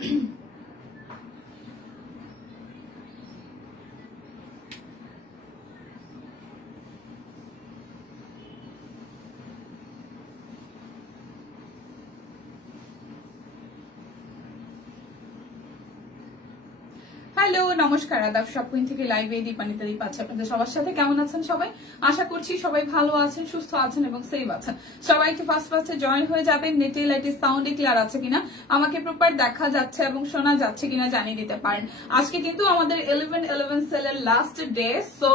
Hello নমস্কার আদাব সব কুইন থেকে লাইভে দীপানিতা দীপ আছে আপনাদের সবার সাথে। কেমন আছেন সবাই? আশা করছি সবাই ভালো আছেন, সুস্থ আছেন এবং সেফ আছেন। সবাইকে ফার্স্টে জয়েন হয়ে যাবেন। নেটে লাইটে সাউন্ডে ক্লিয়ার আছে কিনা, আমাকে প্রপার দেখা যাচ্ছে এবং শোনা যাচ্ছে কিনা জানিয়ে দিতে পারেন। আজকে কিন্তু আমাদের 11/11 সেলের লাস্ট ডে। সো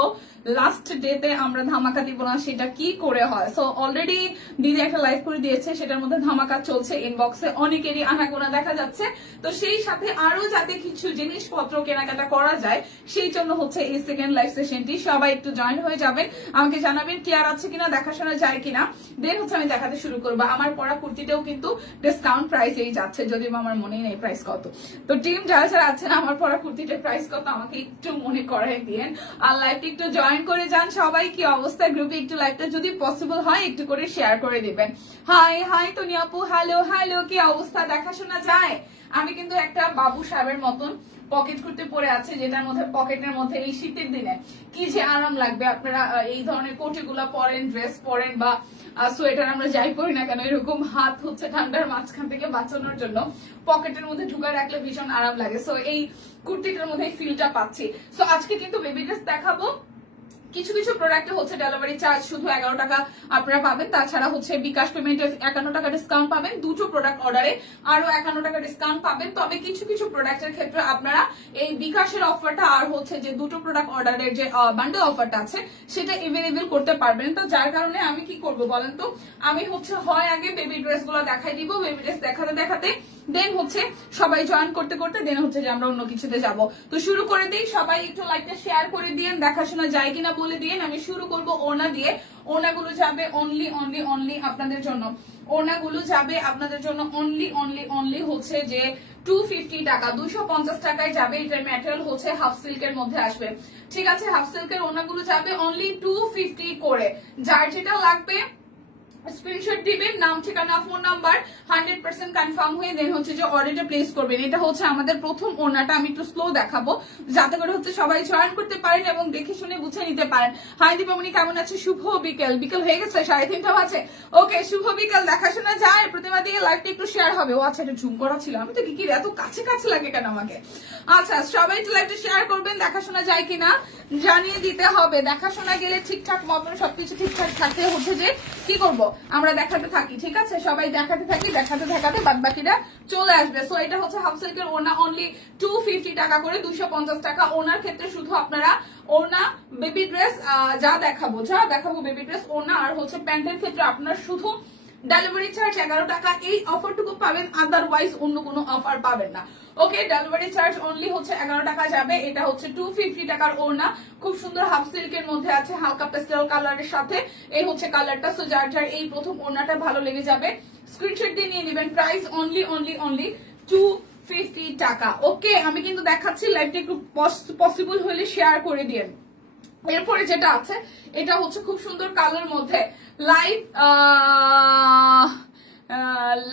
লাস্ট ডেতে আমরা ধামাকা দিব না, সেটা কি করে হয়? সো অলরেডি দিদি একটা লাইভ করে দিয়েছে, সেটার মধ্যে ধামাকা চলছে। ইনবক্সে অনেকেরই আনাগোনা দেখা যাচ্ছে। তো সেই সাথে আরো যাতে কিছু জিনিসপত্র কেনাকাটা করা যায়, সেই জন্য হচ্ছে এই সেকেন্ড লাইভ সেশনটি। সবাই একটু জয়েন হয়ে যাবেন, আমাকে জানাবেন ক্লিয়ার আছে কিনা, দেখাশোনা যায় কিনা। দেন হচ্ছে আমি দেখাতে শুরু করবো। আমার পরা কুর্তিটাও কিন্তু ডিসকাউন্ট প্রাইসেই যাচ্ছে, যদিও আমার মনে নেই প্রাইস কত। তো টিম যারা যারা আছেন, আমার পরা কুর্তিটার প্রাইস কত আমাকে একটু মনে করাই দিয়েন। আর লাইভটি একটু জয়েন করে যান সবাই। কি অবস্থা গ্রুপে? একটু লাইভটা যদি পসিবল হয় একটু করে শেয়ার করে দিবেন। হাই হাই তনি আপু, হ্যালো হ্যালো, কি অবস্থা? দেখাশোনা যায়? আমি কিন্তু একটা বাবু সাহেবের মতন পকেট করতে পরে আছে, যেটার মধ্যে পকেটের মধ্যে এই শীতের দিনে কি যে আরাম লাগবে। আপনারা এই ধরনের কোটিগুলা পরেন, ড্রেস পরেন বা সোয়েটার আমরা যাই পরি না কেন, এরকম হাত হচ্ছে ঠান্ডার মাঝখান থেকে বাঁচানোর জন্য পকেটের মধ্যে ঢুকা রাখলে ভীষণ আরাম লাগে। সো এই কুর্তিটার মধ্যে ফিলটা পাচ্ছি। সো আজকে কিন্তু বেবি ড্রেস দেখাবো। কিছু কিছু প্রোডাক্টে হচ্ছে ডেলিভারি চার্জ শুধু 11 টাকা আপনারা পাবেন। তাছাড়া হচ্ছে বিকাশ পেমেন্টে 51 টাকা ডিসকাউন্ট পাবেন। দুটো প্রোডাক্ট অর্ডারে আরো 51 টাকা ডিসকাউন্ট পাবেন। তবে কিছু কিছু প্রোডাক্টের ক্ষেত্রে আপনারা এই বিকাশের অফারটা আর হচ্ছে যে দুটো প্রোডাক্ট অর্ডারের যে বান্ডেল অফারটা আছে সেটা এভেলেবেল করতে পারবেন। তো যার কারণে আমি কি করব বলেন তো, আমি হচ্ছে হয় আগে বেবি ড্রেস গুলো দেখাই দিব, বেবি ড্রেস দেখাতে দেখাতে দেন হচ্ছে সবাই জয়েন করতে করতে দেন হচ্ছে যে আমরা অন্য কিছুতে যাব। তো শুরু করে দিই। সবাই একটু লাইকটা শেয়ার করে দিয়েন, দেখাশোনা যায় কিনা বলে দিয়েন। আমি শুরু করব ওড়না দিয়ে। ওড়নাগুলো যাবে অনলি অনলি অনলি আপনাদের জন্য। ওড়নাগুলো যাবে আপনাদের জন্য অনলি অনলি অনলি হচ্ছে যে 250 টাকা, 250 টাকায় যাবে। এটার ম্যাটেরিয়াল হচ্ছে হাফ সিল্কের মধ্যে আসবে, ঠিক আছে? হাফ সিল্কের ওড়নাগুলো যাবে অনলি 250 করে। যার যেটা লাগবে স্ক্রিনশট দিবেন, নাম ঠিকানা ফোন নাম্বার 100% কনফার্ম হয়ে দেন হচ্ছে যে অর্ডারটা প্লেস করবেন। এটা হচ্ছে আমাদের প্রথম ওড়নাটা। আমি একটু স্লো দেখাবো যাতে করে হচ্ছে সবাই জয়েন করতে পারেন এবং দেখে শুনে বুঝে নিতে পারেন। হাই দীপামণি, কেমন আছে? শুভ বিকেল। বিকেল হয়ে গেছে, 3:30 বাজে। ওকে, শুভ বিকেল। দেখাশোনা যায়। প্রতিমা দিয়ে লাইভটা একটু শেয়ার হবে। ও আচ্ছা, এটা জুম করা ছিল। আমি তো কি এত কাছে কাছে লাগে কেন আমাকে? আচ্ছা, সবাই একটু লাইভটা শেয়ার করবেন। দেখাশোনা যায় কিনা জানিয়ে দিতে হবে। দেখাশোনা গেলে ঠিকঠাক মতন সবকিছু ঠিকঠাক থাকতে হচ্ছে যে কি করব, আমরা দেখাতে থাকি, ঠিক আছে? সবাই দেখাতে থাকি, দেখাতে দেখাতে বাদ বাকিটা চলে আসবে। সো এটা হচ্ছে হাফ সিল্কের ওড়না, অনলি 250 টাকা করে, 250 টাকা। ওনার ক্ষেত্রে শুধু আপনারা ওড়না, বেবি ড্রেস যা দেখাবো বেবি ড্রেস, ওড়না আর হচ্ছে প্যান্টের ক্ষেত্রে আপনারা শুধু ডেলিভারি চার্জ 11 টাকা, এই অফারটুকু পাবেন। আদারওয়াইজ অন্য কোনো অফার পাবেন না। ওকে, ডেলিভারি চার্জ অনলি হচ্ছে 11 টাকা যাবে। এটা হচ্ছে 250 টাকার ওড়না, খুব সুন্দর হাফ সিল্কের মধ্যে আছে, হালকা পেস্টেল কালারের সাথে। এই হচ্ছে কালারটা। সো যার যার এই প্রথম ওড়নাটা ভালো লেগে যাবে স্ক্রিনশট দিয়ে নিয়ে নেবেন। প্রাইস অনলি অনলি অনলি 250 টাকা। ওকে, আমি কিন্তু দেখাচ্ছি, লাইভটা একটু পসিবল হলে শেয়ার করে দিন। এরপরে যেটা আছে এটা হচ্ছে খুব সুন্দর কালার মধ্যে, লাইভ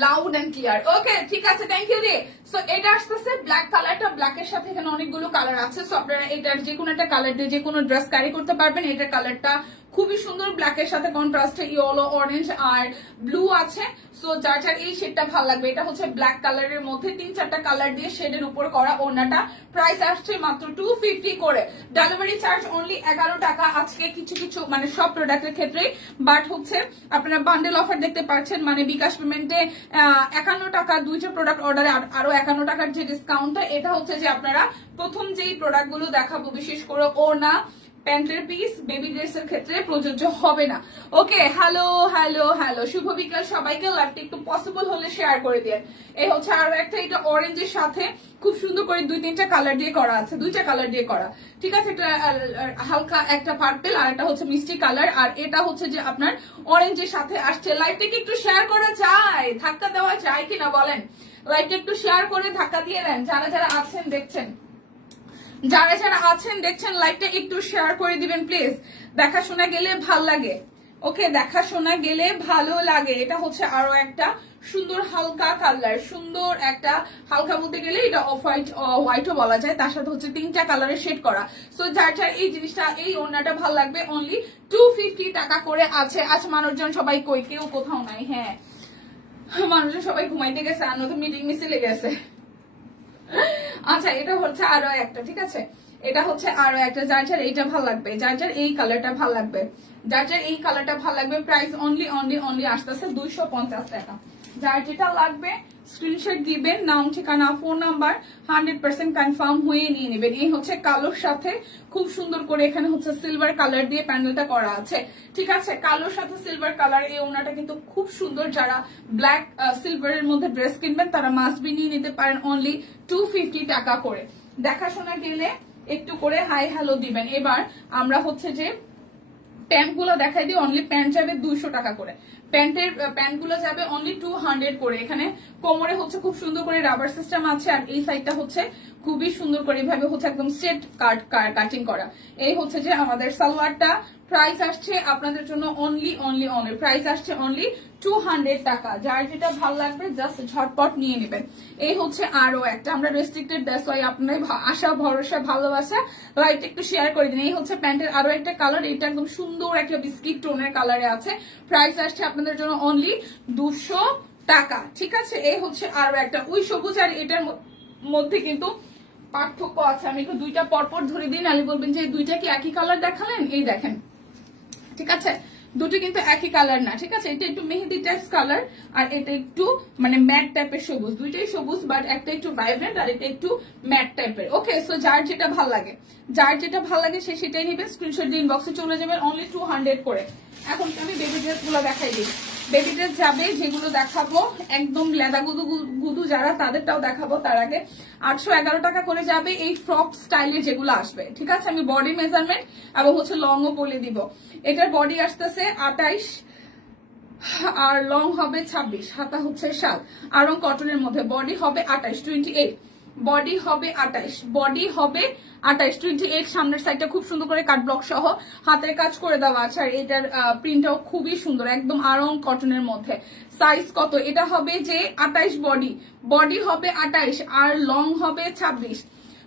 লাউড এন্ড ক্লিয়ার। ওকে, ঠিক আছে, থ্যাংক ইউ রে। সো এটা আসতেছে ব্ল্যাক কালারটা, ব্ল্যাকের সাথে এখানে অনেকগুলো কালার আছে। সো আপনারা এটার যে কোনো একটা কালার দিয়ে যে কোনো ড্রেস ক্যারি করতে পারবেন। এটার কালারটা খুবই সুন্দর, ব্ল্যাকের সাথে কন্ট্রাস্টে ইয়েলো, অরেঞ্জ আর ব্লু আছে। সো যার যার এই শেডটা ভালো লাগবে। এটা হচ্ছে ব্ল্যাক কালারের মধ্যে 3-4টা কালার দিয়ে শেডের উপর করা ওড়নাটা। প্রাইস আসছে মাত্র 250 করে। ডেলিভারি চার্জ অনলি 11 টাকা আজকে কিছু কিছু মানে সব প্রোডাক্টের ক্ষেত্রে। বাট হচ্ছে আপনারা বান্ডেল অফার দেখতে পাচ্ছেন, মানে বিকাশ পেমেন্টে 51 টাকা, দুইটা প্রোডাক্ট অর্ডারে আরো 51 টাকার যে ডিসকাউন্টটা, এটা হচ্ছে যে আপনারা প্রথম যেই প্রোডাক্ট গুলো দেখাবো বিশেষ করে ওড়না, প্যান্টের পিস, বেবি ড্রেসের ক্ষেত্রে প্রযোজ্য হবে না। ওকে, হ্যালো হ্যালো হ্যালো, শুভ বিকাল সবাইকে। লাইভটা একটু পসিবল হলে শেয়ার করে দিন। এই হচ্ছে আরো একটা, এটা অরেঞ্জের সাথে খুব সুন্দর করে 2-3টা কালার দিয়ে করা আছে, 2টা কালার দিয়ে করা, ঠিক আছে? একটা হালকা একটা পার্পেল আর একটা হচ্ছে মিষ্টি কালার, আর এটা হচ্ছে যে আপনার অরেঞ্জের সাথে আসছে। লাইভটাকে একটু শেয়ার করা যায়, ধাক্কা দেওয়া যায় কিনা বলেন? লাইভটা একটু শেয়ার করে ধাক্কা দিয়ে দেন। যারা যারা আছেন দেখছেন, যারা যারা আছেন দেখছেন, লাইভটা একটু শেয়ার করে দিবেন প্লিজ। দেখাশোনা গেলে ভাল লাগে, ওকে, দেখাশোনা গেলে ভালো লাগে। এটা হচ্ছে আরো একটা সুন্দর হালকা কালার, সুন্দর একটা হালকা বলতে গেলে এটা অফ হোয়াইট, হোয়াইটও বলা যায়, তার সাথে হচ্ছে 3টা কালারের শেড করা। সো যার যার এই জিনিসটা, এই ওড়নাটা ভালো লাগবে, অনলি 250 টাকা করে আছে। আজ মানুষজন সবাই কই, কেউ কোথাও নাই। হ্যাঁ, মানুষজন সবাই ঘুমাইতে গেছে, আর নতুন মিটিং মিছিলে গেছে। আচ্ছা, এটা হচ্ছে আরো একটা, ঠিক আছে, এটা হচ্ছে আরো একটা। যার যার এইটা ভালো লাগবে, যার যার এই কালারটা ভালো লাগবে, যার যার এই কালারটা ভালো লাগবে, প্রাইস অনলি অনলি অনলি আসতেছে 250 টাকা। যার যেটা লাগবে স্ক্রিনশট দিবেন, নাম ঠিকানা ফোন নাম্বার 100% কনফার্ম হয়ে নিয়ে নেবেন। এই হচ্ছে কালোর সাথে খুব সুন্দর করে এখানে হচ্ছে সিলভার কালার দিয়ে প্যান্ডেলটা করা আছে, ঠিক আছে, কালোর সাথে সিলভার কালার। এই ওড়নাটা কিন্তু খুব সুন্দর। যারা ব্ল্যাক সিলভারের মধ্যে ড্রেস কিনবেন তারা মাস্ট বি নিয়ে নিতে পারেন, অনলি 250 টাকা করে। দেখাশোনা গেলে একটু করে হাই হ্যালো দিবেন। এবার আমরা হচ্ছে যে প্যান্ট গুলো দেখাই দিই। অনলি প্যান্ট যাবে 200 টাকা করে, প্যান্ট গুলো যাবে অনলি 200 করে। এখানে কোমরে হচ্ছে খুব সুন্দর করে রাবার সিস্টেম আছে, আর এই সাইডটা হচ্ছে খুবই সুন্দর করে এভাবে হচ্ছে একদম স্ট্রেট কাটিং করা। এই হচ্ছে যে আমাদের সালোয়ারটা। প্রাইস আসছে আপনাদের জন্য অনলি অনলি অনলি প্রাইস আসছে অনলি 200 টাকা। যার যেটা ভালো লাগবে জাস্ট ঝটপট নিয়ে নেবেন। এই হচ্ছে আরো একটা, আমরা রেস্ট্রিক্টেড, দ্যাটস ওয়াই আপনার আশা ভরসা ভালোবাসা লাইট একটু শেয়ার করে দিন। এই হচ্ছে প্যান্টের আরো একটা কালার, এটা একদম সুন্দর একটা বিস্কিট টোনের কালারে আছে। প্রাইস আসছে আপনাদের জন্য অনলি 200 টাকা, ঠিক আছে। এই হচ্ছে আরো একটা, ওই সবুজ আর এটার মধ্যে কিন্তু পার্থক্য আছে। আমি একটু দুইটা পরপর ধরে দিন, নাহলে বলবেন যে দুইটা কি একই কালার দেখালেন। এই দেখেন, ঠিক আছে, দুটো কিন্তু একই কালার না, ঠিক আছে। এটা একটু মেহেদি টাইপস কালার, আর এটা একটু মানে ম্যাট টাইপের সবুজ। দুইটাই সবুজ, বাট একটা একটু ভাইব্রেন্ট আর এটা একটু ম্যাট টাইপের। ওকে, সো যার যেটা ভাল লাগে, যার যেটা ভাল লাগে সে সেটাই নেবেন। স্ক্রিনশট দিয়ে ইনবক্সে চলে যাবেন, অনলি 200 করে। এখন আমি বেবি ড্রেস গুলো দেখাই দিই। বেবি ড্রেস যাবে, যেগুলো দেখাবো একদম লেদা গুদু যারা, তাদেরটাও দেখাবো। তার আগে 811 টাকা করে যাবে এই ফ্রক স্টাইলে যেগুলো আসবে, ঠিক আছে। আমি বডি মেজারমেন্ট এবং হচ্ছে লংও বলে দিব। এটার বডি আসতেছে 28 আর লং হবে 26, হাতা হচ্ছে 7, আরং কটনের মধ্যে। বডি হবে 28, 28, বডি হবে 28, বডি হবে 28, 28। সামনের সাইডটা খুব সুন্দর করে কাট ব্লক সহ হাতের কাজ করে দেওয়া আছে, আর এটার প্রিন্টটাও খুবই সুন্দর, একদম আরং কটনের মধ্যে। সাইজ কত? এটা হবে যে 28 বডি, বডি হবে 28 আর লং হবে 26,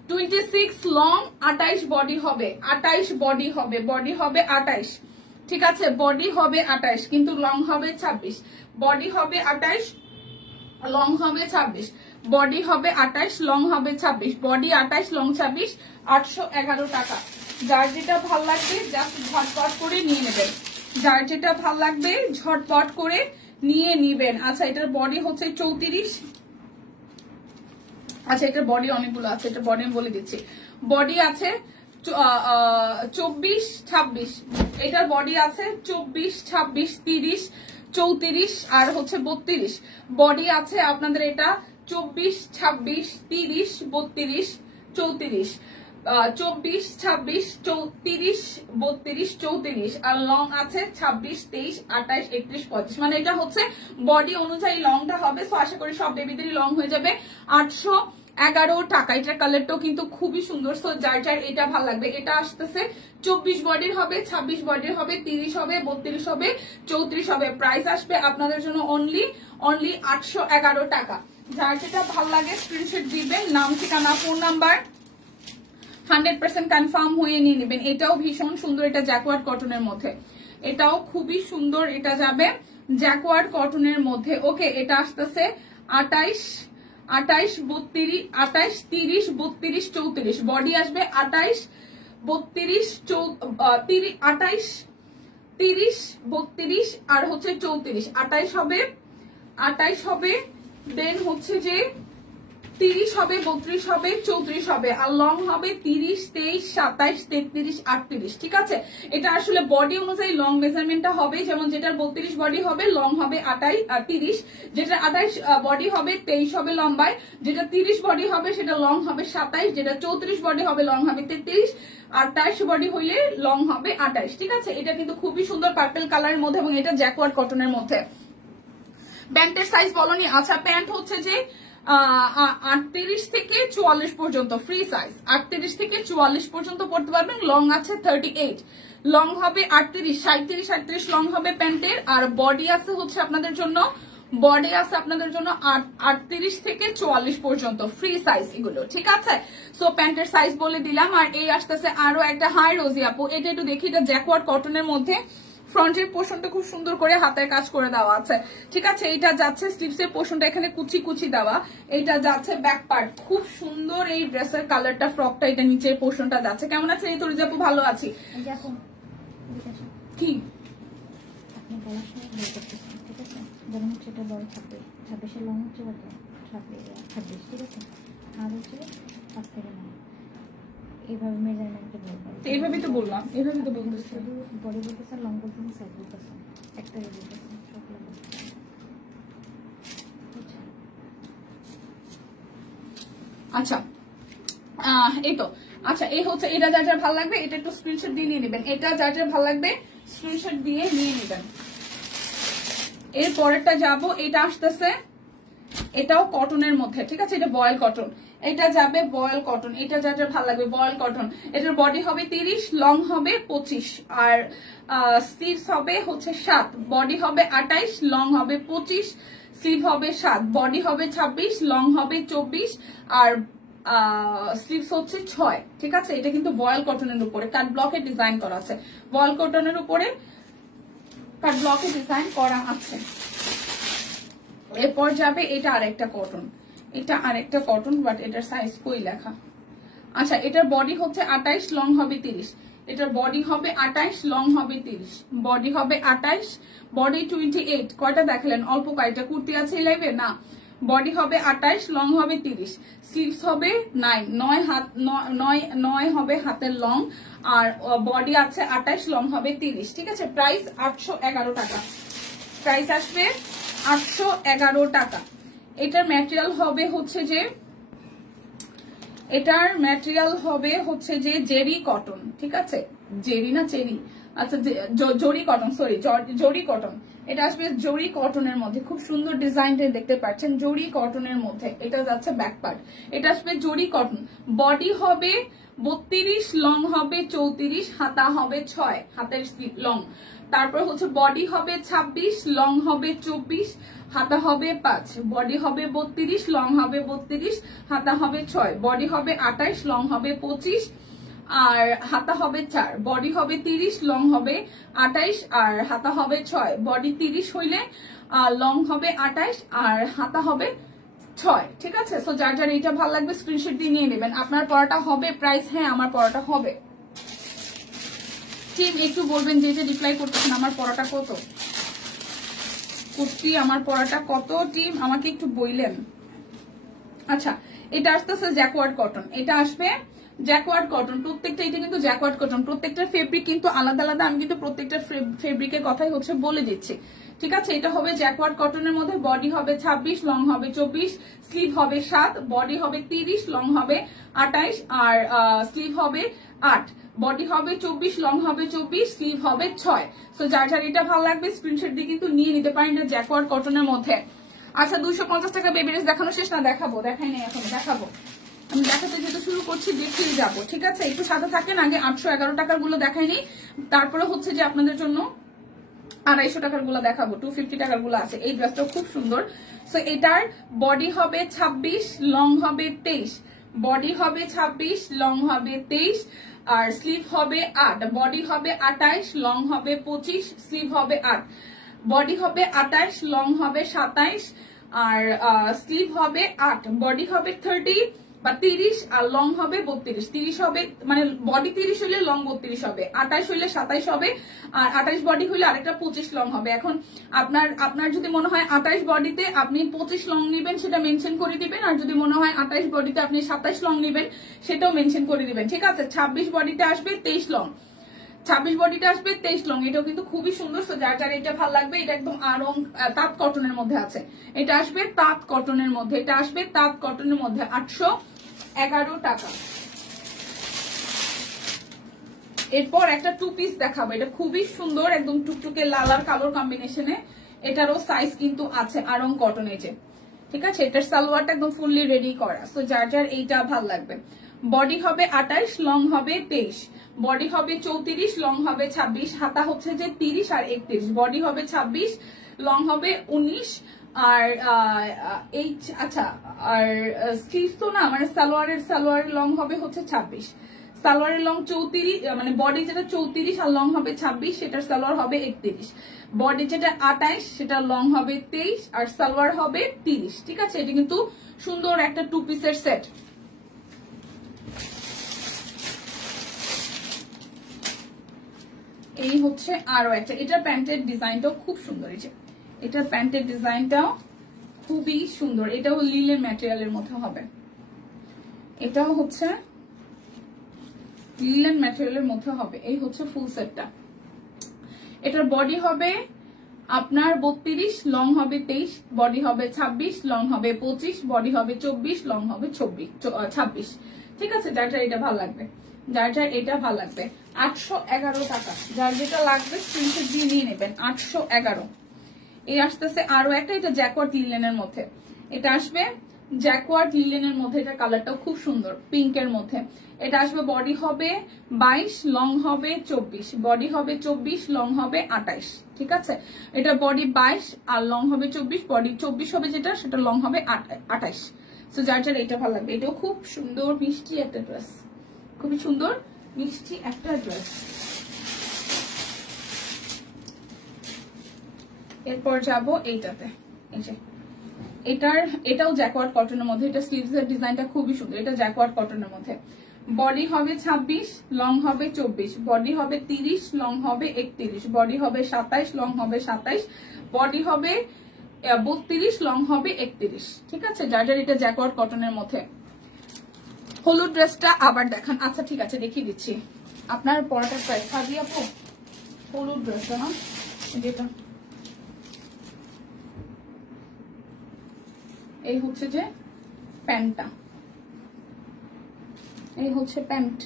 26 লং, 28 বডি হবে, 28 বডি হবে, বডি হবে 28, ঠিক আছে। বডি হবে 28 কিন্তু লং হবে 26, বডি হবে 28 লং হবে 26, বডি হবে 28 লং হবে 26, বডি 28 লং 26, 811 টাকা। যার যেটা ভাল লাগবে জাস্ট ঝটপট করে নিয়ে নেবেন, যার যেটা ভাল লাগবে ঝটপট করে নিয়ে নিবেন। আচ্ছা, এটার বডি হচ্ছে 34। আচ্ছা, এটার বডি অনেকগুলো আছে, এটা বডি আমি বলে দিচ্ছি। বডি আছে 24, 26, এটার বডি আছে 24, 26, 30, 34 আর হচ্ছে 32। বডি আছে আপনাদের এটা 24, 26, 30, 32, 34, 24, 26, 30, 32, 34 আর লং আছে 26, 23, 28, 31, 35। মানে এটা হচ্ছে বডি অনুযায়ী লংটা হবে। সো আশা করি সব বেবিদেরই লং হয়ে যাবে। 811 টাকা। এটার কালারটাও কিন্তু খুবই সুন্দর। সো যার যার এটা ভালো লাগবে, এটা আসতেছে 24 বডির হবে, 26 বডির হবে, 30 হবে, 32 হবে, 34 হবে। প্রাইস আসবে আপনাদের জন্য অনলি 811 টাকা। যার যেটা ভালো লাগে স্ক্রিনশট দিবেন, নাম ঠিকানা ফোন নাম্বার 100% কনফার্ম হয়ে নিয়ে নেবেন। এটাও ভীষণ সুন্দর, এটা জ্যাকওয়ার্ড কটনের মধ্যে, এটাও খুবই সুন্দর। এটা যাবে জ্যাকওয়ার্ড কটনের মধ্যে। ওকে, এটা আসতেছে 28, 28, 32, 28, 30, 32, 34। বডি আসবে 28, 32, 28, 30, 32 আর হচ্ছে 34। 28 হবে, 28 হবে, দেন হচ্ছে যে 30 হবে, 32 হবে, 34 হবে, আর লং হবে 30, 23, 27, 33, 38। ঠিক আছে, এটা আসলে বডি অনুযায়ী লং মেজারমেন্টটা হবে। যেমন যেটার 32 বডি হবে, লং হবে 30, যেটা 28 বডি হবে 23 হবে লম্বায়, যেটা 30 বডি হবে সেটা লং হবে 27, যেটা 34 বডি হবে লং হবে 33, আর 28 বডি হইলে লং হবে 28। ঠিক আছে, এটা কিন্তু খুবই সুন্দর পার্পল কালারের মধ্যে এবং এটা জ্যাকওয়ার্ড কটনের মধ্যে। প্যান্টের সাইজ বলনি? আচ্ছা, প্যান্ট হচ্ছে যে 38 থেকে 44 পর্যন্ত ফ্রি সাইজ, 38 থেকে 44 পর্যন্ত পড়তে পারবেন। লং আছে 38, লং হবে 38, 37, 38 লং হবে প্যান্টের। আর বডি আছে হচ্ছে আপনাদের জন্য, বডি আছে আপনাদের জন্য 38 থেকে 44 পর্যন্ত, ফ্রি সাইজ এগুলো, ঠিক আছে। সো প্যান্টের সাইজ বলে দিলাম। আর এই আসতেছে আরো একটা হাই রোজি আপু, এটা একটু দেখি, এটা জ্যাকওয়ার্ড কটনের মধ্যে, ফ্রন্টের পোর্শনটা খুব সুন্দর করে হাতের কাজ করে দেওয়া আছে, ঠিক আছে। এটা যাচ্ছে স্লিভসের পোর্শনটা এখানে কুচি কুচি দেওয়া, এটা যাচ্ছে ব্যাক পার্ট, খুব সুন্দর এই ড্রেসের কালারটা, ফ্রকটা, এটা নিচের পোর্শনটা যাচ্ছে। কেমন আছে এই তরিজা আপু? ভালো আছি। কি যেমন হচ্ছে এটা বড় 26 লং হচ্ছে কত 26, ঠিক আছে। আর হচ্ছে 5 থেকে 9 এইভাবে মেজারমেন্টে বলবো, এইভাবেই তো বললাম, এইভাবে তো বলতেছি। শুধু বডি বলতেছে, লং বলতেছে, সাইড বলতেছে, একটা বলতেছে সব লাগে। আচ্ছা এই তো, আচ্ছা এই হচ্ছে, এটা যার যার ভালো লাগবে এটা একটু স্ক্রিনশট দিয়ে নিয়ে নেবেন, এটা যার যার ভালো লাগবে স্ক্রিনশট দিয়ে নিয়ে নেবেন। এর পরেরটা যাবো, এটা আসতেছে, এটাও কটনের মধ্যে, ঠিক আছে, এটা বয়েল কটন, এটা যাবে বয়েল কটন, এটা যার যার ভালো লাগবে বয়েল কটন। এটার বডি হবে 30, লং হবে 25, আর স্লিভস হবে হচ্ছে 7, বডি হবে 28, লং হবে 25, স্লিভ হবে 7, বডি হবে 26, লং হবে 24, আর স্লিভস হচ্ছে 6, ঠিক আছে। এটা কিন্তু বয়েল কটনের উপরে কাট ব্লকের ডিজাইন করা আছে, বয়েল কটনের উপরে কাট ব্লকে ডিজাইন করা আছে। এরপর যাবে এটা আরেকটা কটন, এটা আরেকটা কটন, বাট এটার সাইজ কই লেখা। আচ্ছা এটার বডি হচ্ছে 28, লং হবে 30, এটার বডি হবে 28, লং হবে 30, বডি হবে 28, বডি 28, কয়টা দেখালেন? অল্প কয়টা কুর্তি আছে এই লাইভে না। বডি হবে 28, লং হবে 30, স্লিভস হবে 9 হবে হাতের লং, আর বডি আছে 28, লং হবে 30, ঠিক আছে। প্রাইস 811 টাকা, প্রাইস আসবে 811 টাকা। এটার ম্যাটেরিয়াল হবে হচ্ছে যে, এটার ম্যাটেরিয়াল হবে হচ্ছে যে জেরি কটন, ঠিক আছে, জেরি না চেরি, আচ্ছা জরি কটন, সরি জরি কটন। এটা আসবে জরি কটনের মধ্যে, খুব সুন্দর ডিজাইনটা দেখতে পাচ্ছেন, জরি কটনের মধ্যে। এটা যাচ্ছে ব্যাক পার্ট, এটা আসবে জরি কটন, বডি হবে 32, লং হবে 34, হাতা হবে 6, হাতের লং। তারপর হচ্ছে বডি হবে 26, লং হবে 24, হাতা হবে 5, বডি হবে 32, লং হবে 32, হাতা হবে 6, বডি হবে 28, লং হবে 25, আর হাতা হবে 4, বডি হবে 30, লং হবে 28, আর হাতা হবে 6, বডি 30 হইলে লং হবে 28, আর হাতা হবে 6, ঠিক আছে। সো যার যার এটা ভালো লাগবে স্ক্রিনশট দিয়ে নিয়ে নেবেন। আপনার পড়াটা হবে প্রাইস, হ্যাঁ আমার পড়াটা হবে। টিম একটু বলবেন, যে রিপ্লাই করতেছেন আমার পড়াটা কত, কুর্তি আমার পড়াটা কত, টিম আমাকে একটু বললেন। আচ্ছা এটা আসতেছে জ্যাকওয়ার্ড কটন, এটা আসবে জ্যাকওয়ার্ড কটন, প্রত্যেকটা এটা কিন্তু জ্যাকওয়ার্ড কটন, প্রত্যেকটার ফেব্রিক কিন্তু আলাদা আলাদা, আমি কিন্তু প্রত্যেকটা ফেব্রিকের কথাই হচ্ছে বলে দিচ্ছি, ঠিক আছে। এটা হবে জ্যাকওয়ার্ড কটনের মধ্যে, বডি হবে 26, লং হবে 24, স্লিভ হবে 7, বডি হবে 30, লং হবে 28, আর স্লিভ হবে 8, বডি হবে 24, লং হবে 24, স্লিভ হবে 6। সো যার যার এটা ভালো লাগবে স্ক্রিনশট দিয়ে কিন্তু নিয়ে নিতে পারেন, এটা জ্যাকওয়ার্ড কটনের মধ্যে। আচ্ছা 250 টাকা বেবি ড্রেস দেখানো শেষ না, দেখাবো, দেখাই নেই এখন, দেখাবো, আমি দেখাতে যেহেতু শুরু করছি দেখিয়ে যাবো, ঠিক আছে। একটু সাথে থাকেন, আগে 811 টাকার গুলো দেখাইনি, তারপরে হচ্ছে যে আপনাদের জন্য 250 টাকার গুলো দেখাবো, 250 টাকার গুলো আছে। এই ড্রেসটা খুব সুন্দর। সো এটার বডি হবে 26, লং হবে 23, বডি হবে 26, লং হবে 23, আর স্লিভ হবে 8, বডি হবে 28, লং হবে 25, স্লিভ হবে 8, বডি হবে 28, লং হবে 27, আর স্লিভ হবে 8, বডি হবে 30 বা 30, আর লং হবে 32, 30 হবে, মানে বডি 30 হইলে লং 32 হবে, 28 হইলে 27 হবে, আর 28 বডি হইলে আরেকটা 25 লং হবে। এখন আপনার যদি মনে হয় 28 বডিতে আপনি 25 লং নেবেন, সেটা মেনশন করে দিবেন, আর যদি মনে হয় 28 বডিতে আপনি 27 লং নেবেন, সেটাও মেনশন করে দিবেন, ঠিক আছে। 26 বডিতে আসবে 23 লং, 26 বডিটা আসবে 23 লং, এটাও কিন্তু খুবই সুন্দর। সো যার যার এটা ভালো লাগবে, এটা একদম আরং তাঁত কটনের মধ্যে আছে, এটা আসবে তাঁত কটনের মধ্যে, এটা আসবে তাঁত কটনের মধ্যে 811 টাকা। এরপর একটা 2 পিস দেখাবো, এটা খুবই সুন্দর, একদম টুকটুকে লাল আর কালোর কম্বিনেশনে, এটারও সাইজ কিন্তু আছে আরং কটন, এই যে, ঠিক আছে। এটার সালোয়ারটা একদম ফুললি রেডি করা। সো যার যার এইটা ভালো লাগবে বডি হবে 28, লং হবে 23, বডি হবে 34, লং হবে 26, হাতা হচ্ছে যে 30 আর 31, বডি হবে 26, লং হবে 19 আর এই আচ্ছা আর স্লিভ তো না মানে সালোয়ারের লং হবে হচ্ছে 26, সালোয়ারের লং 34 মানে বডি যেটা 34 আর লং হবে 26, সেটার সালোয়ার হবে 31, বডি যেটা 28 সেটার লং হবে 23 আর সালোয়ার হবে 30। ঠিক আছে, এটা কিন্তু সুন্দর একটা 2 পিসের সেট। এই হচ্ছে আরো একটা, এটার প্যান্টের ডিজাইনটাও খুব সুন্দর, এই যে এটার প্যান্টের ডিজাইনটাও খুবই সুন্দর, এটাও লিলেন ম্যাটেরিয়ালের মধ্যে হবে, এটাও হচ্ছে লিলেন ম্যাটেরিয়ালের মধ্যে হবে। এই হচ্ছে ফুল সেটটা। এটার বডি হবে আপনার 32, লং হবে 23, বডি হবে 26, লং হবে 25, বডি হবে 24, লং হবে 26। ঠিক আছে, যার যার এটা ভালো লাগবে, যার যার এটা ভালো লাগবে। 811 টাকা, যার যেটা লাগবে স্ক্রিনশট দিয়ে নিয়ে নেবেন। 811। এই আসতেছে আরো একটা, এটা জ্যাকওয়ার্ড লিলেনের মধ্যে, এটা আসবে জ্যাকওয়ার্ড লিলেনের মধ্যে, এটা কালারটাও খুব সুন্দর পিঙ্কের মধ্যে। এটা আসবে বডি হবে 22, লং হবে 24, বডি হবে 24, লং হবে 28। ঠিক আছে, এটা বডি 22 আর লং হবে 24, বডি 24 হবে যেটা, সেটা লং হবে 28। সো যার যার এটা ভালো লাগবে, এটাও খুব সুন্দর মিষ্টি একটা ড্রেস, খুবই সুন্দর মিষ্টি একটা ড্রেস। এরপর যাব এইটাতে, এই যে এটাও জ্যাকওয়ার্ড কটনের মধ্যে, এটা স্লিভসের ডিজাইনটা খুবই সুন্দর, এটা জ্যাকওয়ার্ড কটনের মধ্যে। বডি হবে 26, লং হবে 24, বডি হবে 30, লং হবে 31, বডি হবে 27, লং হবে 27, বডি হবে 32, লং হবে 31। ঠিক আছে, যার যার এটা জ্যাকওয়ার্ড কটনের মধ্যে। হলুদ ড্রেসটা আবার দেখান। আচ্ছা ঠিক আছে, দেখিয়ে দিচ্ছি। আপনার পরাটার প্রাইস খাবি আপু, হলুদ ড্রেসটা না যেটা, এই হচ্ছে যে প্যান্টটা, এই হচ্ছে প্যান্ট,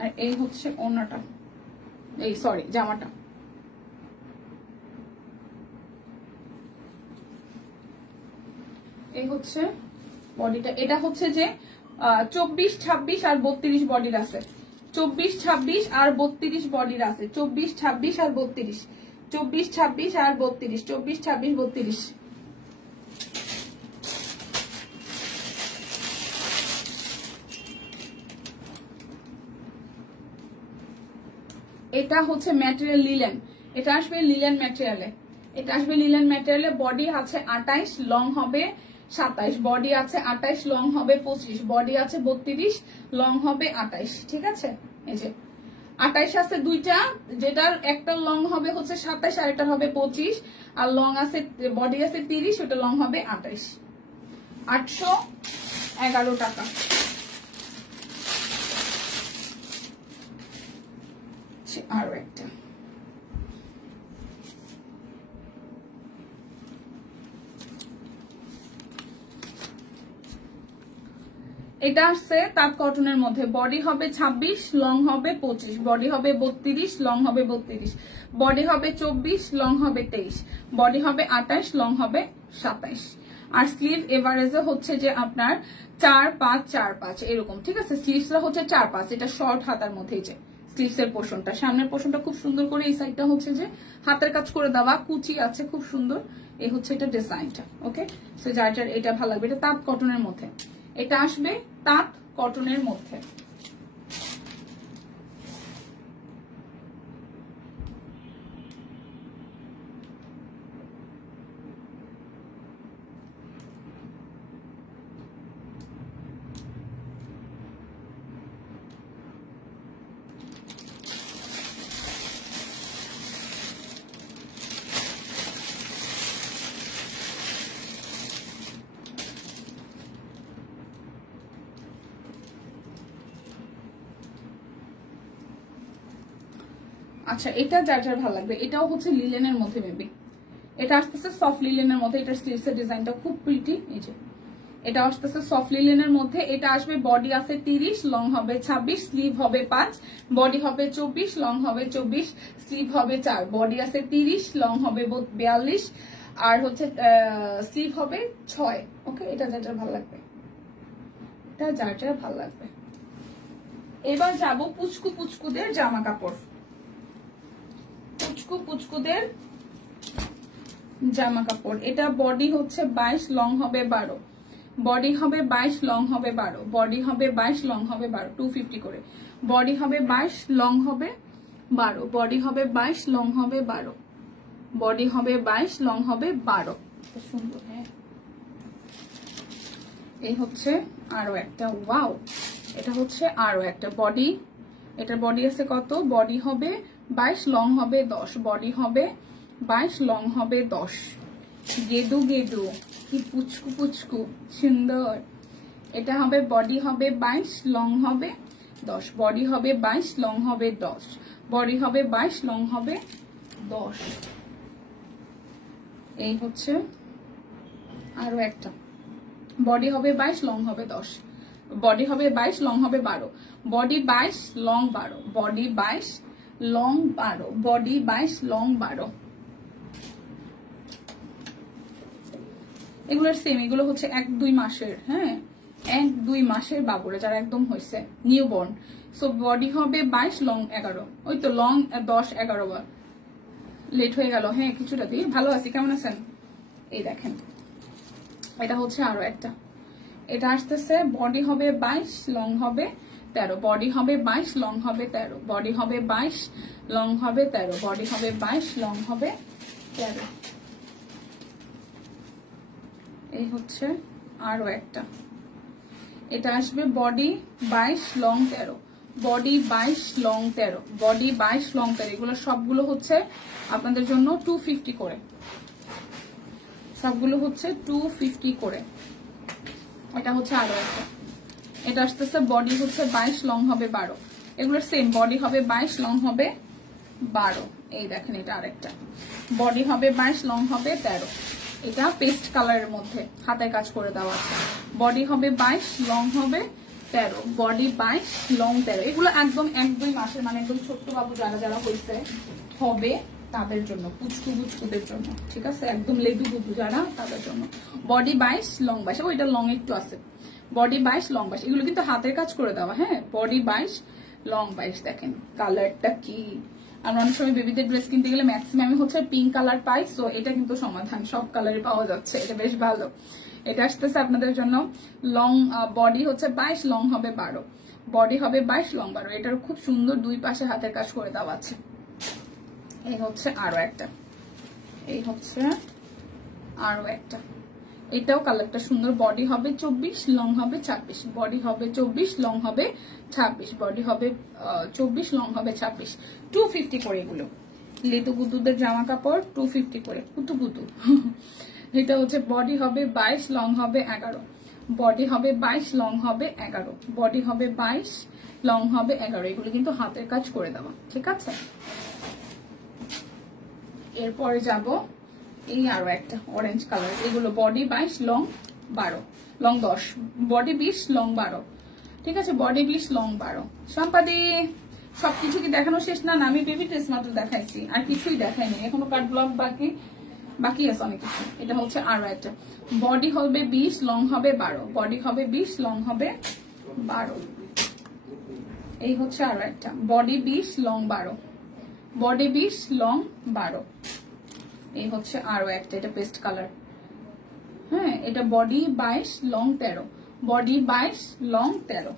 আর এই হচ্ছে ওড়নাটা, এই সরি জামাটা। এই হচ্ছে বডিটা, এটা হচ্ছে যে 24, 26 আর 32 বডির আছে, 24, 26 আর 32 বডির আছে, 24, 26 আর 32, 24, 26 আর 32, 24, 26, 32। এটা হচ্ছে ম্যাটেরিয়াল লিলেন, এটা আসবে লিলেন ম্যাটেরিয়ালে, এটা আসবে লিলেন ম্যাটেরিয়ালে। বডি আছে 28, লং হবে 27, বডি আছে 28, লং হবে 25, বডি আছে 32, লং হবে 28। ঠিক আছে, এই যে 28 আছে দুইটা, যেটার একটা লং হবে হচ্ছে 27 আর এটা হবে 25, আর লং আছে বডি আছে 30, ওটা লং হবে 28। 811 টাকা। আরো একটা, এটা আসছে তাঁত কটনের মধ্যে। বডি হবে 26, লং হবে 25, বডি হবে 32, লং হবে 32, বডি হবে 24, লং হবে 23, বডি হবে 28, লং হবে 27। আর স্লিভ এভারেজে হচ্ছে যে আপনার 4-5 4-5 এরকম। ঠিক আছে, স্লিভসটা হচ্ছে 4-5, এটা শর্ট হাতার মধ্যে। যে স্লিভসের পোর্শনটা, সামনের পোর্শনটা খুব সুন্দর করে, এই সাইডটা হচ্ছে যে হাতের কাজ করে দেওয়া, কুচি আছে খুব সুন্দর। এই হচ্ছে এটা ডিজাইনটা। ওকে, সো যার যার এটা ভালো লাগবে, এটা তাঁত কটনের মধ্যে, এটা আসবে তাঁত কটনের মধ্যে। আচ্ছা, এটা যার যার ভালো লাগবে, এটাও হচ্ছে লিলেনের মধ্যে মেবি, এটা আসতেছে সফট লিলেনের মধ্যে, এটা স্লিভসের ডিজাইনটা খুব প্রিটি। এই যে এটা আসতেছে সফট লিলেনের মধ্যে, এটা আসবে বডি আছে 30, লং হবে 26, স্লিভ হবে 5, বডি হবে 24, লং হবে 24, স্লিভ হবে 4, বডি আছে 30, লং হবে 42, আর হচ্ছে স্লিভ হবে 6। ওকে, এটা যার যার ভালো লাগবে। কালারটা যার যার ভালো লাগবে। এবার যাব পুচকু পুচকুদের জামা কাপড়। পুচকু পুচকুদের জামা কাপড়, এটা বডি হচ্ছে 22, লং হবে 12, বডি হবে 22, লং হবে 12, বডি হবে 22, লং হবে 12, 250 করে। বডি হবে 22, লং হবে 12, বডি হবে 22, লং হবে 12, বডি হবে 22, লং হবে 12। সুন্দর। হ্যাঁ, এই হচ্ছে আরো একটা, ওয়াও, এটা হচ্ছে আরো একটা বডি। এটার বডি আছে কত? বডি হবে 22, লং হবে 10, বডি হবে 22, লং হবে 10। গেদু গেদু, কি পুচকু পুচকু সুন্দর। এটা হবে বডি হবে 22, লং হবে 10, বডি হবে 22, লং হবে 10, বডি হবে 22, লং হবে 10। এই হচ্ছে আরো একটা, বডি হবে 22, লং হবে 10, বডি হবে 22, লং হবে 12, body 22, long 12, body 22, long 12, body 22, long 12। এগুলোর সেম, এগুলো হচ্ছে 1-2 মাসের, হ্যাঁ 1-2 মাসের বাবুরা যারা একদম হয়েছে নিউ বর্ন। সো বডি হবে 22, লং 11, ওই তো লং 10, 11 বার লেট হয়ে গেল। হ্যাঁ কিছুটা দিয়ে ভালো আছি, কেমন আছেন? এই দেখেন, এটা হচ্ছে আরো একটা, এটা আসতেছে বডি হবে 22, লং হবে 13, বডি হবে 22, লং হবে 13, বডি হবে 22, লং হবে 13, বডি হবে 22, লং হবে 13। এই হচ্ছে আরো একটা, এটা আসবে body 22, long 13, body 22, long 13, body 22, long 13। এগুলো সবগুলো হচ্ছে আপনাদের জন্য 250 করে, সবগুলো হচ্ছে 250 করে। এটা হচ্ছে আরো একটা, এটা আসতেছে বডি হচ্ছে 22, লং হবে 12, এগুলোর সেম বডি হবে 22, লং হবে 12। এই দেখেন, এটা আরেকটা বডি হবে 22, লং হবে 13, এটা পেস্ট কালারের মধ্যে হাতের কাজ করে দেওয়া আছে। বডি হবে 22, লং হবে 13, বডি 22, লং 13। এগুলো একদম 1-2 মাসের, মানে একদম ছোট্ট বাবু যারা যারা হয়েছে হবে তাদের জন্য, পুচকু পুচকুদের জন্য, ঠিক আছে, একদম লেবু বুবু যারা তাদের জন্য। বডি 22, লং 22, ওইটা লং একটু আছে। বডি 22, লং 22, এগুলো কিন্তু হাতের কাজ করে দেওয়া। হ্যাঁ, বডি 22, লং 22। দেখেন কালারটা কি, আমরা অনেক সময় বেবিদের ড্রেস কিনতে গেলে ম্যাক্সিমাম হচ্ছে পিঙ্ক কালার পাই, সো এটা কিন্তু সমাধান, সব কালারে পাওয়া যাচ্ছে, এটা বেশ ভালো। এটা আসতেছে আপনাদের জন্য লং, বডি হচ্ছে 22, লং হবে 12, বডি হবে 22, লং 12। এটার খুব সুন্দর দুই পাশে হাতের কাজ করে দেওয়া আছে। এই হচ্ছে আরো একটা, এই হচ্ছে আরো একটা, এটাও কালারটা সুন্দর। বডি হবে 24, লং হবে 26, বডি হবে 24, লং হবে 26, বডি হবে 24, লং হবে 26। 250 করে এগুলো, লেতু গুতুদের জামা কাপড় 250 করে, কুতু কুতু। এটা হচ্ছে বডি হবে 22, লং হবে 11, বডি হবে 22, লং হবে 11, বডি হবে 22, লং হবে 11। এগুলো কিন্তু হাতের কাজ করে দেওয়া, ঠিক আছে। এরপরে যাব এই আরো একটা অরেঞ্জ কালার, এগুলো body 22, long 12, long 10, body 20, long 12, ঠিক আছে, বডি 20, লং 12। সম্পাদি সবকিছু কি দেখানো শেষ? না, আমি বেবি ড্রেস মাত্র দেখাইছি, আর কিছুই দেখাইনি, এখনো কাট ব্লক বাকি আছে অনেক কিছু। এটা হচ্ছে আরো একটা, বডি হবে 20, লং হবে 12, বডি হবে 20, লং হবে 12। এই হচ্ছে আরো একটা, বডি 20, লং 12, বডি 20, লং 12। এই হচ্ছে আরো একটা, এটা পেস্ট কালার, হ্যাঁ, এটা বডি 22, লং 13, বডি 22, লং 13।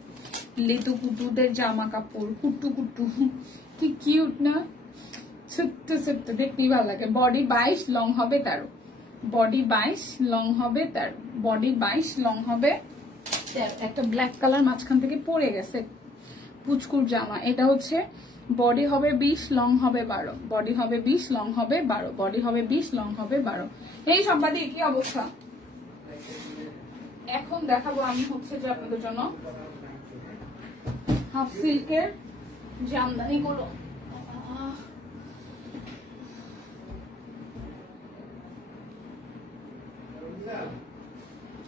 লেতু কুটুদের জামা কাপড়, কুট্টু কুট্টু, কি কিউট না, ছোট্ট ছোট্ট, দেখতেই ভালো লাগে। বডি 22, লং হবে 13, বডি 22, লং হবে 13, বডি 22, লং হবে 13। একটা ব্ল্যাক কালার মাঝখান থেকে পড়ে গেছে পুচকুর জামা, এটা হচ্ছে বডি হবে 20, লং হবে 12, বডি হবে 20, লং হবে 12, বডি হবে 20, লং হবে 12। এই সম্পাদি কি অবস্থা? এখন দেখাবো আমি হচ্ছে যে আপনাদের জন্য হাফ সিল্কের জামদানি গুলো।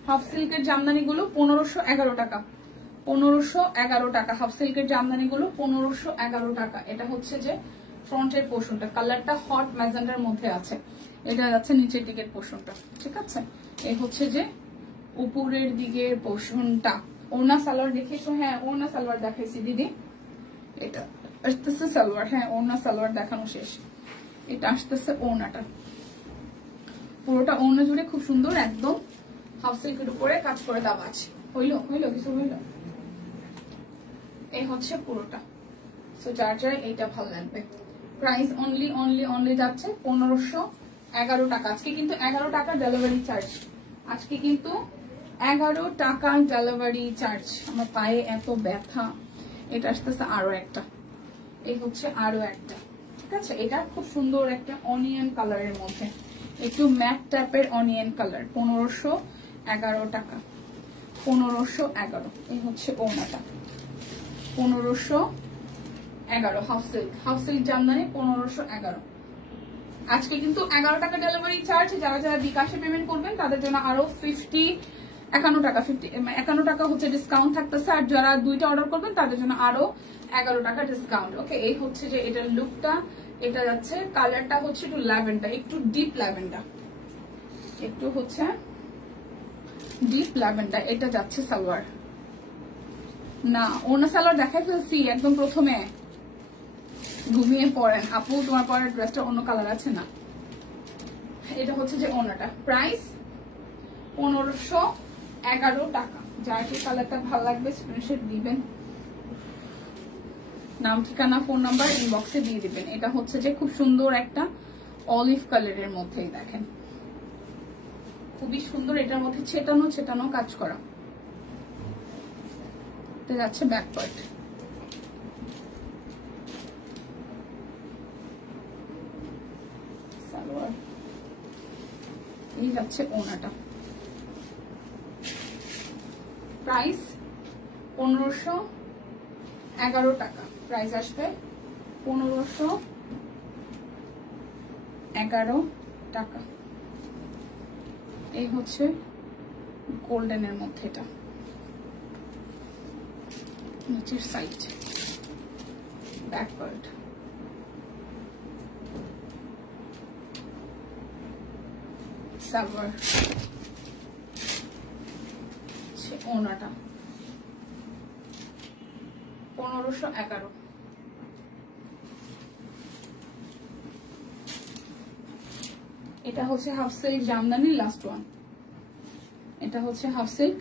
হাফ সিল্কের জামদানি গুলো 1511 টাকা, 1511 টাকা। হাফ সিল্কের জামদানি গুলো 1511 টাকা। এটা হচ্ছে যে ফ্রন্টের পোর্শনটা, কালারটা হট ম্যাজেন্ডার মধ্যে আছে, এটা যাচ্ছে নিচের দিকের পোর্শনটা, ঠিক আছে। এই হচ্ছে যে উপরের দিকের পোর্শনটা, ওড়না সালোয়ার দেখিয়েছো? হ্যাঁ ওড়না সালোয়ার দেখাইছি দিদি। এটা আসতেছে সালোয়ার, হ্যাঁ ওড়না সালোয়ার দেখানো শেষ। এটা আসতেছে ওড়নাটা, পুরোটা ওড়না জুড়ে খুব সুন্দর একদম হাফ সিল্কের উপরে কাজ করে দেওয়া আছে। হইলো হইলো কিছু হইলো? এই হচ্ছে পুরোটা। সো যার যার এইটা ভালো লাগবে। প্রাইস অনলি অনলি অনলি যাচ্ছে 1511 টাকা। আজকে কিন্তু 11 টাকা ডেলিভারি চার্জ, আজকে কিন্তু 11 টাকা ডেলিভারি চার্জ। আমার পায়ে এত ব্যথা। এটা আসতেছে আরো একটা, এই হচ্ছে আরো একটা, ঠিক আছে। এটা খুব সুন্দর একটা অনিয়ন কালারের মধ্যে, একটু ম্যাট টাইপের অনিয়ন কালার। 1511 টাকা, 1511। এই হচ্ছে ওড়নাটা 1511 হাফ সিল্ক জামদানি 1511। আজকে কিন্তু 11 টাকা ডেলিভারি চার্জ। যারা যারা বিকাশে পেমেন্ট করবেন তাদের জন্য আরো 51 টাকা হচ্ছে ডিসকাউন্ট থাকতেছে। আর যারা দুইটা অর্ডার করবেন তাদের জন্য আরো 11 টাকা ডিসকাউন্ট। ওকে, এই হচ্ছে যে এটার লুকটা। এটা যাচ্ছে কালারটা হচ্ছে একটু ল্যাভেন্ডার, একটু ডিপ ল্যাভেন্ডার, একটু হচ্ছে ডিপ ল্যাভেন্ডার। এটা যাচ্ছে সালোয়ার, না ওনা সালোয়ার দেখাই ফেলছি একদম প্রথমে। ঘুমিয়ে পড়েন আপু, তোমার পরের ড্রেসটা অন্য কালার আছে না। এটা হচ্ছে যে ওনাটা। প্রাইস 1511 টাকা। যার যে কালারটা ভালো লাগবে স্ক্রিনশট দিবেন, নাম ঠিকানা ফোন নাম্বার ইনবক্সে দিয়ে দিবেন। এটা হচ্ছে যে খুব সুন্দর একটা অলিভ কালারের মধ্যেই দেখেন, খুবই সুন্দর। এটার মধ্যে ছেটানো ছেটানো কাজ করা। এটা যাচ্ছে ব্যাক পার্ট। সালোয়ার, এই যাচ্ছে ওনাটা। প্রাইস 1511 টাকা। প্রাইস আসবে 1511 টাকা। এই হচ্ছে গোল্ডেনের মধ্যে, এটা নিচের সাইড ব্যাক পার্ট। সালোয়ার, ওনাটা 1511। এটা হচ্ছে হাফ সিল্ক জামদানির লাস্ট ওয়ান। এটা হচ্ছে হাফ সিল্ক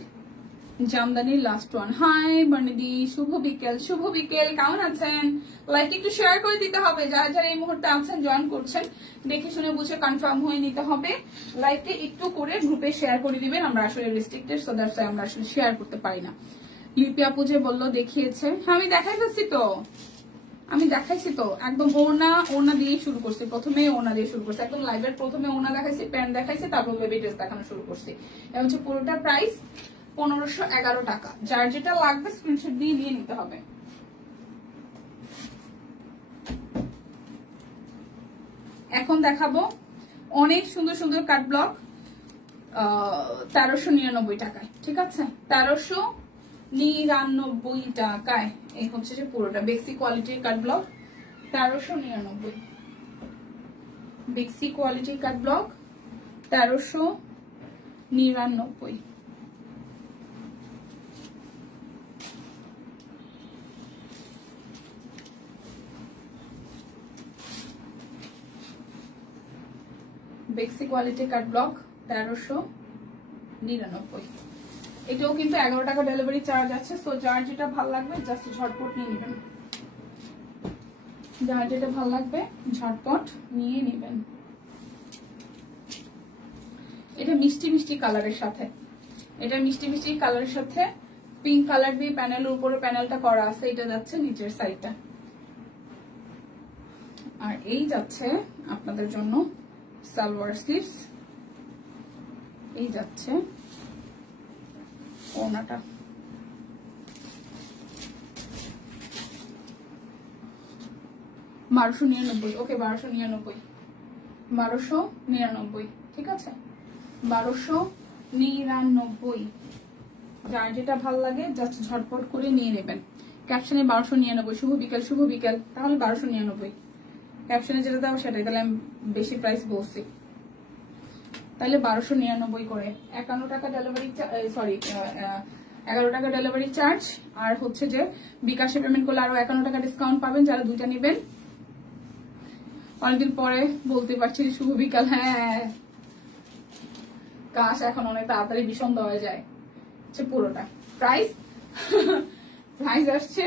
জামদানির লাস্ট ওয়ান। হাই বানিদি, শুভ বিকেল। শুভ বিকেল, কেমন আছেন? লাইক একটু শেয়ার করে দিতে হবে। যারা যারা এই মুহূর্তে আছেন জয়েন করছেন, দেখে শুনে বুঝে কনফার্ম হয়ে নিতে হবে। লাইকটা একটু করে গ্রুপে শেয়ার করে দিবেন। আমরা আসলে রেস্ট্রিক্টেড, সো দ্যাটস ওয়াই আমরা আসলে শেয়ার করতে পারি না। লিপি আপু যে বললো দেখিয়েছে, হ্যাঁ আমি দেখাই ফেলছি তো, আমি দেখাইছি তো। একদম ওনা দিয়ে শুরু করছি, প্রথমে ওনা দিয়ে শুরু করছি। একদম লাইভের প্রথমে ওনা দেখাইছি, প্যান্ট দেখাইছি, তারপর বেবি ড্রেস দেখানো শুরু করছি। এটা হচ্ছে পুরোটা প্রাইস 1511 টাকা। যার যেটা লাগবে স্ক্রিনশট দিয়ে নিয়ে নিতে হবে। এখন দেখাবো অনেক সুন্দর সুন্দর কাট ব্লক 1399 টাকায়, ঠিক আছে। 1399 টাকায়। এই হচ্ছে যে পুরোটা বেক্সি কোয়ালিটির কাট ব্লক 1399। বেক্সি কোয়ালিটির কাট ব্লক 1399। বেক্সি কোয়ালিটি কাট ব্লক 1399। এটাও কিন্তু 11 টাকা ডেলিভারি চার্জ আছে। সো যার যেটা ভালো লাগবে জাস্ট ঝটপট নিয়ে নেবেন। যার যেটা ভালো লাগবে ঝটপট নিয়ে নেবেন। এটা মিষ্টি মিষ্টি কালারের সাথে, এটা মিষ্টি মিষ্টি কালারের সাথে পিঙ্ক কালার দিয়ে প্যানেলের উপরে প্যানেলটা করা আছে। এটা যাচ্ছে নিচের সাইডটা, আর এই যাচ্ছে আপনাদের জন্য সালোয়ার স্লিভস। এই যাচ্ছে ওনাটা। 1299। ওকে 1299, 1299, ঠিক আছে 1299। যার যেটা ভালো লাগে জাস্ট ঝটপট করে নিয়ে নেবেন। ক্যাপশনে 1299 শুভ বিকেল, শুভ বিকেল। তাহলে 1299 ক্যাপশনে যেটা দাও সেটাই, তাহলে আমি বেশি প্রাইস বলছি। তাহলে 1299 করে 51 টাকা ডেলিভারি, সরি 11 টাকা ডেলিভারি চার্জ। আর হচ্ছে যে বিকাশে পেমেন্ট করলে আরো 51 টাকা ডিসকাউন্ট পাবেন যারা দুইটা নেবেন। অনেকদিন পরে বলতে পারছি শুভ বিকাল। হ্যাঁ, কাশ এখন অনেক তাড়াতাড়ি ভীষণ দেওয়া যায়। পুরোটা প্রাইস প্রাইস আসছে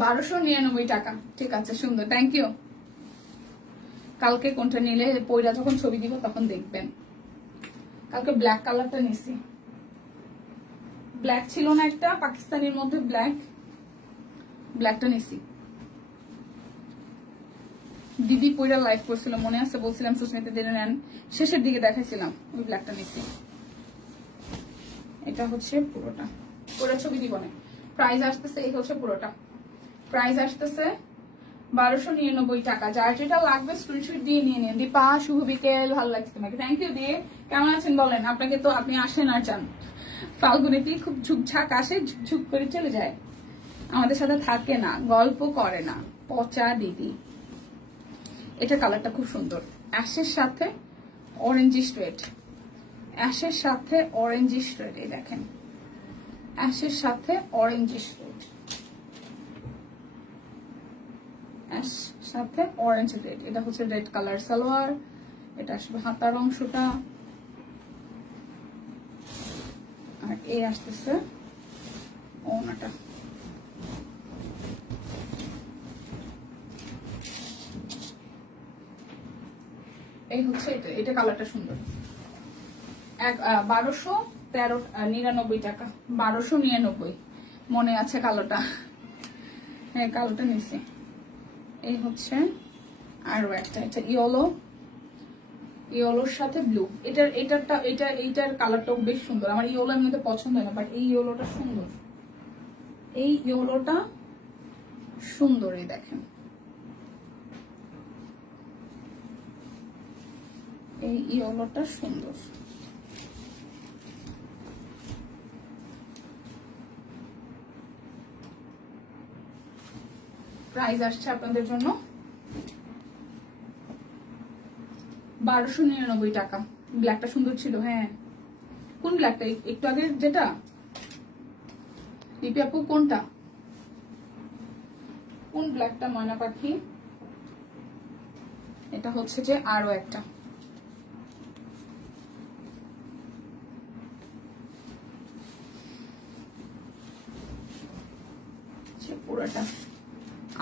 1299 টাকা। ঠিক আছে, সুন্দর, থ্যাংক ইউ। কালকে কোনটা নিলে পয়রা যখন ছবি দিব তখন দেখবেন। কালকে ব্ল্যাক কালারটা নিছি, ব্ল্যাক ছিল না একটা পাকিস্তানের মধ্যে, ব্ল্যাকটা নিছি। দিদি পয়রা লাইভ করছিল মনে আছে, বলছিলাম সুস্মিতা দিলে নেন, শেষের দিকে দেখাইছিলাম, ওই ব্ল্যাকটা নিছি। এটা হচ্ছে পুরোটা, পুরো ছবি দিব না। প্রাইস আসতেছে এই হচ্ছে পুরোটা, প্রাইস আসতেছে 1299 টাকা। যার যেটা লাগবে স্ক্রিনশট দিয়ে নিয়ে নিন। দীপা শুভ বিকেল, ভালো লাগছে তোমাকে, থ্যাংক ইউ দিয়ে। কেমন আছেন বলেন? আপনাকে তো আপনি আসেন আর যান, ফাল্গুনিতে খুব ঝুকঝাক আসে, ঝুকঝুক করে চলে যায়, আমাদের সাথে থাকে না, গল্প করে না, পচা দিদি। এটা কালারটা খুব সুন্দর, অ্যাশের সাথে অরেঞ্জিশ রেড, অ্যাশের সাথে অরেঞ্জিশ রেড। এই দেখেন, অ্যাশের সাথে অরেঞ্জিশ রেড, অ্যাশ সাথে অরেঞ্জ রেড। এটা হচ্ছে রেড কালার সালোয়ার, এটা আসবে হাতার অংশটা, আর এই আসতেছে ওনাটা। এই হচ্ছে এটা কালারটা সুন্দর। 1299 টাকা, 1299 মনে আছে কালোটা? হ্যাঁ, কালোটা নিছি। এই হচ্ছে আরো একটা, এটা ইয়েলোর সাথে ব্লু। এইটার কালারটাও বেশ সুন্দর। আমার ইয়েলো এমনিতে পছন্দ হয় না, বাট এই ইয়েলোটা সুন্দর, এই ইয়েলোটা সুন্দর। এই দেখেন, এই ইয়েলোটা সুন্দর। প্রাইস আসছে আপনাদের জন্য 1299 টাকা। ব্ল্যাকটা সুন্দর ছিল। হ্যাঁ, কোন ব্ল্যাকটা? একটু আগে যেটা লিপি আপু, কোনটা? কোন ব্ল্যাকটা ময়না পাখি? এটা হচ্ছে যে আরো একটা, পুরোটা।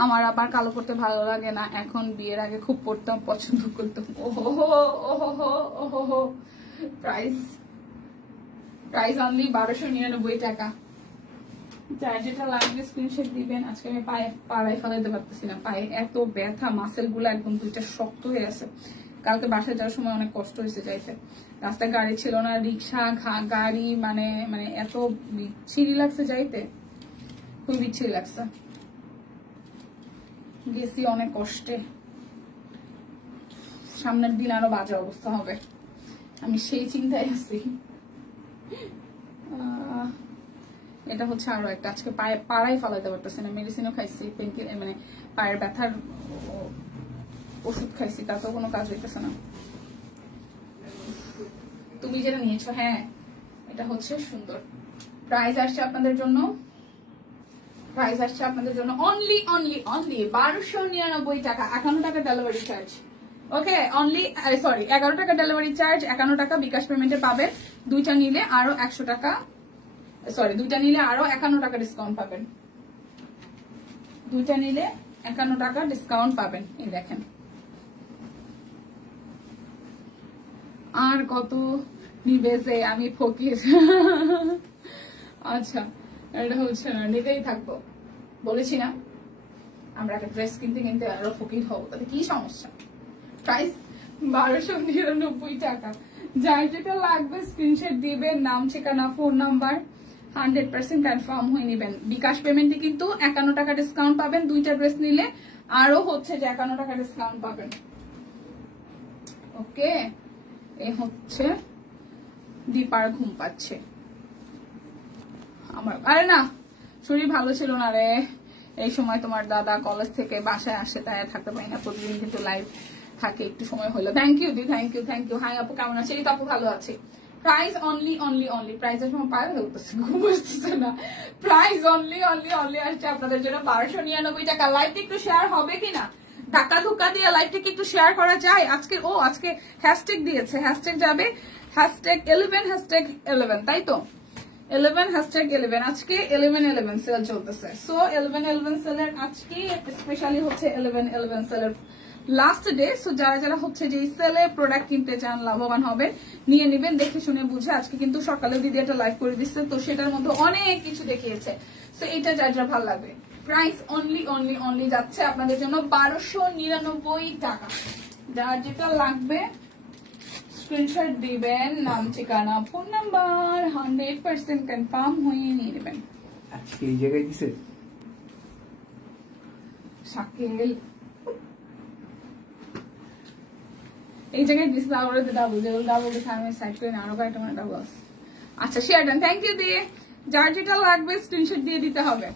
আমার আবার কালো পড়তে ভালো লাগে না এখন, বিয়ের আগে খুব পড়তাম, পছন্দ করতাম। ওহো, প্রাইস অনলি 1299 টাকা। যার যেটা লাগবে স্ক্রিনশট দিবেন। আজকে আমি পাড়ায় ফেলাইতে পারতেছি না, পায়ে এত ব্যথা, মাসেল গুলো একদম দুইটা শক্ত হয়ে আছে। কালকে বাসায় যাওয়ার সময় অনেক কষ্ট হয়েছে যাইতে, রাস্তায় গাড়ি ছিল না, রিক্সা গাড়ি, মানে এত বিচ্ছিরি লাগছে যাইতে, খুবই বিচ্ছিরি লাগছে। গেছি অনেক কষ্টে, সামনের দিন আরো বাজে অবস্থা হবে, আমি সেই চিন্তায় আছি। এটা হচ্ছে আরো একটা, আজকে পাড়াই ফালাইতে পারতেছি না, মেডিসিনও খাইছি, মানে পায়ের ব্যথার ওষুধ খাইছি, তাতেও কোনো কাজ হইতেছে না। তুমি যেটা নিয়েছো, হ্যাঁ এটা হচ্ছে সুন্দর। প্রাইস আসছে আপনাদের জন্য, প্রাইস আসছে আপনাদের জন্য অনলি 1299 টাকা, 51 টাকা ডেলিভারি চার্জ। ওকে, অনলি 11 টাকা ডেলিভারি চার্জ, 51 টাকা বিকাশ পেমেন্টে পাবেন। দুইটা নিলে আরো 100 টাকা, দুইটা নিলে আরো 51 টাকা ডিসকাউন্ট পাবেন। দুইটা নিলে 51 টাকা ডিসকাউন্ট পাবেন। এই দেখেন, আর কত নিবে যে আমি ফকির। আচ্ছা, এটা হচ্ছে না, নিতেই থাকবো, বলেছি না আমরা একটা ড্রেস কিনতে কিনতে আরো ফকির হবো, তাতে কি সমস্যা? প্রাইস 1299 টাকা। যার যেটা লাগবে স্ক্রিনশট দিবেন, নাম, ঠিকানা, ফোন নাম্বার, 100% কনফার্ম হয়ে নেবেন। বিকাশ পেমেন্টে কিন্তু 51 টাকা ডিসকাউন্ট পাবেন। দুইটা ড্রেস নিলে আরো হচ্ছে যে 51 টাকা ডিসকাউন্ট পাবেন। ওকে, এ হচ্ছে দীপার ঘুম পাচ্ছে আমার। আরে না, শরীর ভালো ছিল না রে, এই সময় তোমার দাদা কলেজ থেকে বাসায় আসে, তাই থাকতে পারি না, প্রতিদিন কিন্তু লাইভ থাকে, একটু সময় হলো। থ্যাংক ইউ দি, থ্যাংক ইউ। হাই আপু, কেমন আছে? এই তো আপু ভালো আছে। প্রাইস অনলি অনলি অনলি প্রাইসের সময় পায়ে হতেছে ঘুম আসতেছে না। প্রাইস অনলি অনলি অনলি আসছে আপনাদের জন্য 1299 টাকা। লাইভটা একটু শেয়ার হবে কিনা, ধাক্কা ধুক্কা দিয়ে লাইভটাকে একটু শেয়ার করা যায়। আজকে হ্যাশট্যাগ দিয়েছে, হ্যাশট্যাগ যাবে #11 তাই তো 11 আজকে 11 সেল চলতেছে। সো 11 সেলের আজকে স্পেশালি হচ্ছে 11 সেলের লাস্ট ডে। সো যারা যারা হচ্ছে যে সেলে প্রোডাক্ট কিনতে চান, লাভবান হবেন, নিয়ে নেবেন দেখে শুনে বুঝে। আজকে কিন্তু সকালে দিদি একটা লাইভ করে দিচ্ছে, তো সেটার মধ্যে অনেক কিছু দেখিয়েছে। সো এটা যার যার ভালো লাগবে। প্রাইস অনলি অনলি অনলি যাচ্ছে আপনাদের জন্য 1299 টাকা। যার যেটা লাগবে স্ক্রিনশট দিবেন, নাম ঠিকানা ফোন নাম্বার 100% কনফার্ম হয়ে নিয়ে নেবেন। আজকে এই জায়গায় দিছে শাকিল এই জায়গায় দিস ডাবল যেগুলো ডাবল দিচ্ছে আমি সাইড করে আরো কয়েকটা মানে ডাবল। আচ্ছা শেয়ার ডান, থ্যাংক ইউ দিয়ে। যার যেটা লাগবে স্ক্রিনশট দিয়ে দিতে হবে।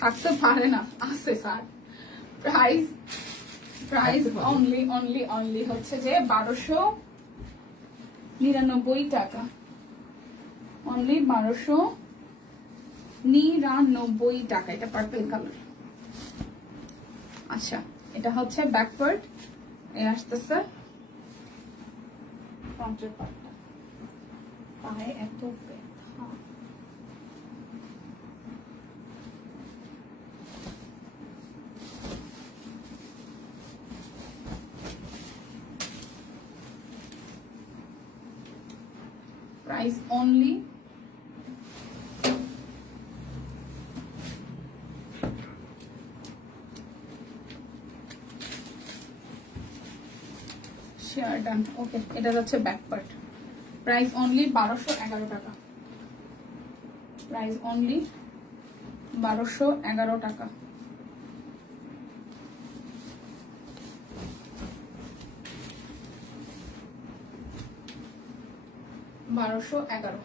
থাকতে পারে না, আছে sir. Price only only only হচ্ছে যে 1299 টাকা। অনলি 1299 টাকা। এটা পার্পল কালার। আচ্ছা এটা হচ্ছে ব্যাক পার্ট, এই আসতেছে ফ্রন্টের পার্টটা। পায়ে এত ব্যথা। Price only share done. Okay এটা হচ্ছে ব্যাক পার্ট। প্রাইস অনলি 1211 টাকা। প্রাইস অনলি 1211 টাকা। বারোশো এগারো।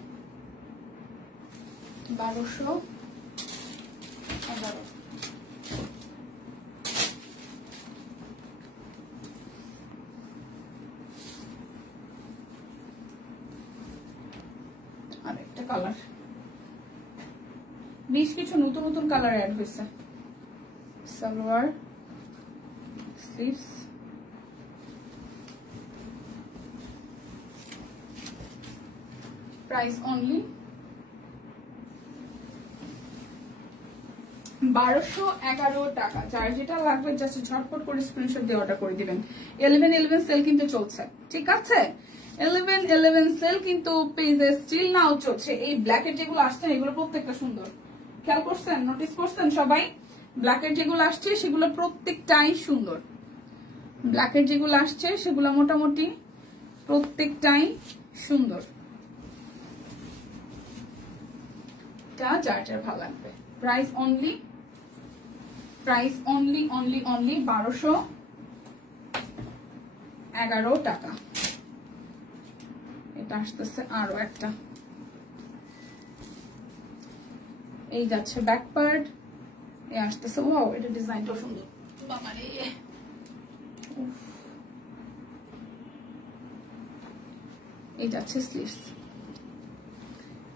আরেকটা কালার, বেশ কিছু নতুন নতুন কালার অ্যাড হয়েছে। সালোয়ার, স্লিভস, প্রাইস অনলি 1211 টাকা। যার যেটা লাগবে জাস্ট ঝটপট করে স্ক্রিনশট দিয়ে অর্ডার করে দিবেন। 11 সেল কিন্তু চলছে, ঠিক আছে? 11 সেল কিন্তু পেজে স্টিল নাও চলছে। এই ব্ল্যাকের যেগুলো আসছে এগুলো প্রত্যেকটা সুন্দর, খেয়াল করছেন, নোটিস করছেন সবাই? ব্ল্যাকের যেগুলো আসছে সেগুলো প্রত্যেকটাই সুন্দর। ব্ল্যাকের যেগুলো আসছে সেগুলো মোটামুটি প্রত্যেকটাই সুন্দর। যার যার ভালো লাগবে। প্রাইস অনলি 1211 টাকা। এটা আসতেছে আরো একটা, এই যাচ্ছে ব্যাক পার্ট, এই আসতেছে। ওয়াও এটা ডিজাইনটা সুন্দর। বাবারে এই যাচ্ছে স্লিভস,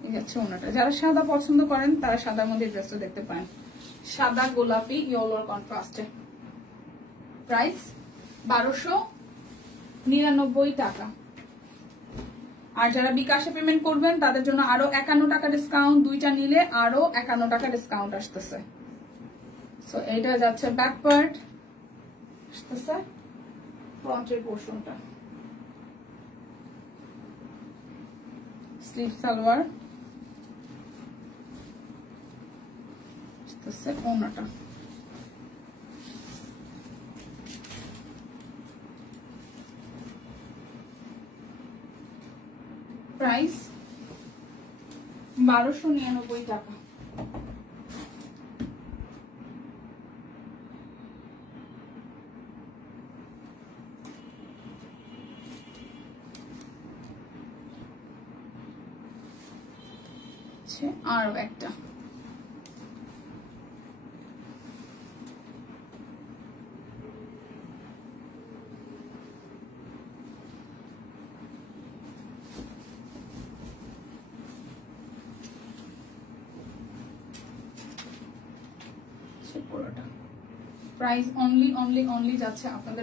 এই যাচ্ছে ওনাটা। যারা সাদা পছন্দ করেন তারা সাদার মধ্যে ড্রেসটা দেখতে পারেন, সাদা গোলাপি ইয়েলোর কন্ট্রাস্টে। প্রাইস 1299 টাকা। আর যারা বিকাশে পেমেন্ট করবেন তাদের জন্য আরো 51 টাকা ডিসকাউন্ট, দুইটা নিলে আরো 51 টাকা ডিসকাউন্ট আসতেছে। সো এইটা যাচ্ছে ব্যাক পার্ট, আসতেছে ফ্রন্টের পোর্শনটা, স্লিভ সালোয়ার, আসতেছে ওনাটা। প্রাইস 1299 টাকা। আরো একটা, যাচ্ছে পুরোটা। প্রাইস অনলি অনলি অনলি যাচ্ছে আপনাদের